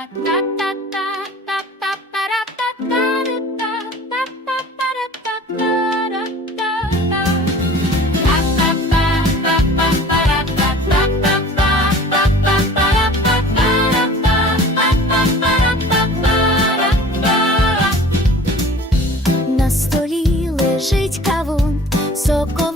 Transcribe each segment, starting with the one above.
На столі лежить кавун, соковитий,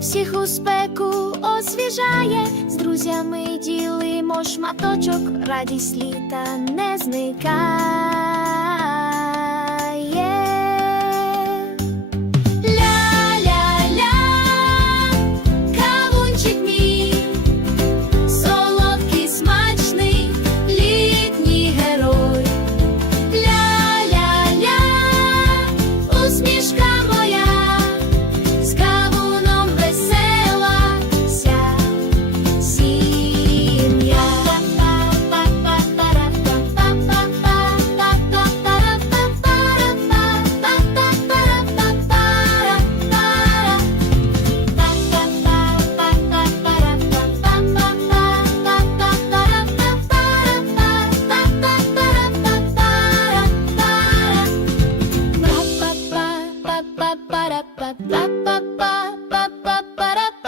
всіх у спеку освіжає, з друзями ділимо шматочок, радість літа не зникає. ba da ba ba ba ba ba ba ba